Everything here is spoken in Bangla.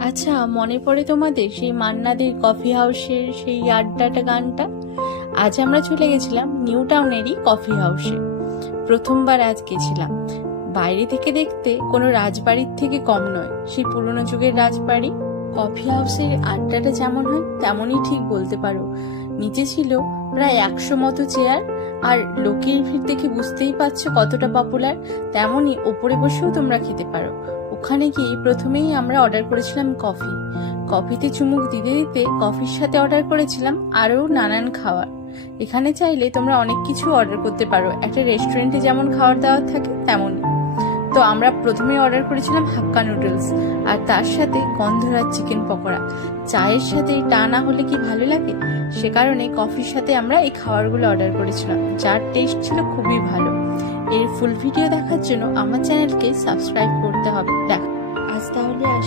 আচ্ছা, মনে পড়ে তোমাদের সেই মান্নাদের কফি হাউসের সেই আড্ডাটা গানটা? আজ আমরা চলে গেছিলাম নিউ টাউনেরই কফি হাউসে। প্রথমবার আজ গেছিলাম। বাইরে থেকে দেখতে কোনো রাজবাড়ির থেকে কম নয়, সেই পুরনো যুগের রাজবাড়ি। কফি হাউসের আড্ডাটা যেমন হয় তেমনই ঠিক বলতে পারো। নিচে ছিল প্রায় 100 মতো চেয়ার, আর লোকের ভিড় দেখে বুঝতেই পারছো কতটা পপুলার। তেমনই ওপরে বসেও তোমরা খেতে পারো। ওখানে গিয়ে প্রথমেই আমরা অর্ডার করেছিলাম কফি। কফিতে চুমুক দিতে দিতে কফির সাথে অর্ডার করেছিলাম আরও নানান খাবার। এখানে চাইলে তোমরা অনেক কিছু অর্ডার করতে পারো, একটা রেস্টুরেন্টে যেমন খাবার দাবার থাকে তেমনই। তো আমরা প্রথমে অর্ডার করেছিলাম হাক্কা নুডলস, আর তার সাথে গন্ধরাজ চিকেন পকোড়া। চায়ের সাথে টা না হলে কি ভালো লাগে, সে কারণে কফির সাথে আমরা এই খাবারগুলো অর্ডার করেছিলাম, যার টেস্ট ছিল খুবই ভালো। এর ফুল ভিডিও দেখার জন্য আমার চ্যানেলকে সাবস্ক্রাইব করতে হবে। আজ তাহলে আসি।